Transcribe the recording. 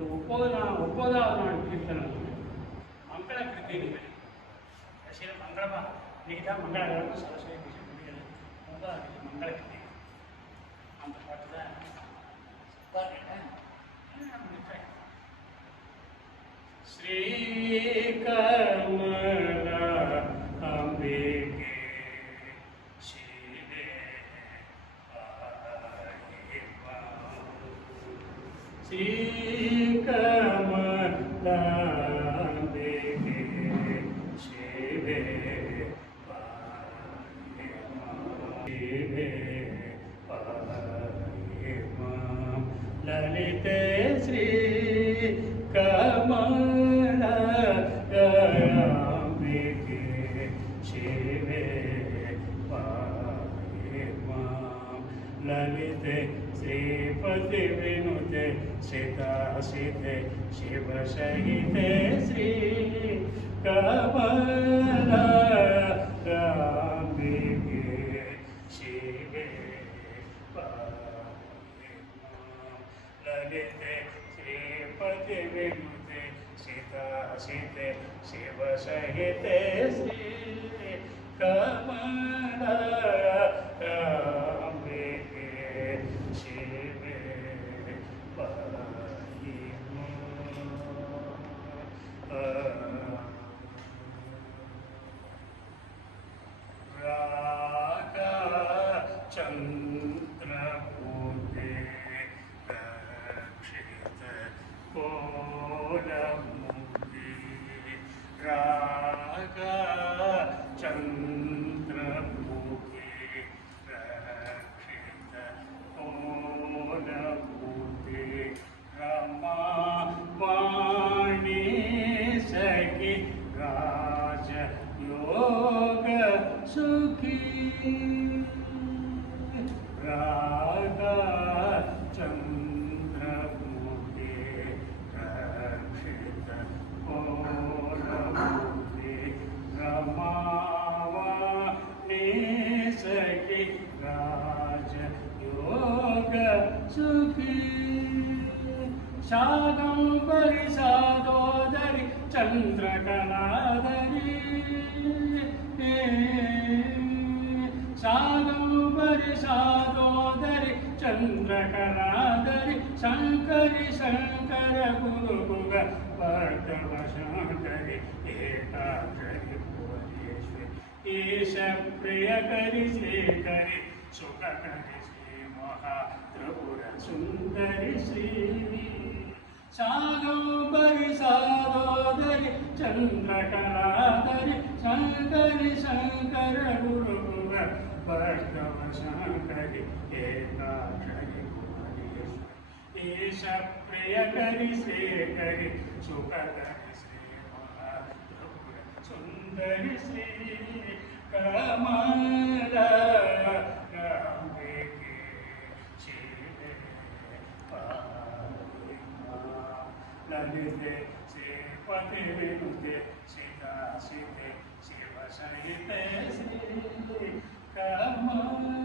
ಒಪ್ಪೋದಾವನಾಡು ಕೀರ್ತನ ಮಂಗಳ ಕೃತಿ ಶ್ರೀ ಮಂಗಳ మిగతా మంగళవారం సరస్వతి మంగళ కృతి అంత పాటుగా శ్రీకమల అంబికే శివే శ్రీకమల అంబికే శివే లలితే శ్రీ కమల అంబికే శివే లలితే శ్రీపతి వినుతే సితాసితే శివ సహితే శ్రీ కమల అంబికే శివే లలితే శ్రీపతి వినుతే సితాసితే శివ సహితే శ్రీ కమల అంబికే శివే చంద్రభూతే రక్షిత కోలముఖి రాగ చంద్రభూతే రక్షిత కోలముఖి రమా వాణి సఖి రాజ యోగ సుఖీ రాగా చంద్రభూతే రక్షిత కోలముఖి రమావాణి సఖి రాజ యోగ సుఖీ శాకంబరి సాదోదరి చంద్రకళాధరి శాకంబరి సాదోదరి చంద్రకళాధరి శంకరి శంకర గురుగుగ భర్గవ శంకరి ఏకాగ్రి భువనేశ్వరి ఈశ ప్రియకరి శ్రీకరి సుఖకరి శ్రీ మహాత్రిపుర సుందరి శ్రీ శాకంబరి సాదోదరి చంద్రకళాధరి శంకరి శంకర గురుగుగ భర్గవ శంకరి ఏకాగ్రి భువనేశ్వరి ఈశ ప్రియకరి శ్రీకరి సుఖకరి శ్రీ మహాత్రిపుర సుందరి శ్రీ కమల అంబికే శివే లలితే శ్రీపతి వినుతే సితాసితే శివ సహితే శ్రీ కమల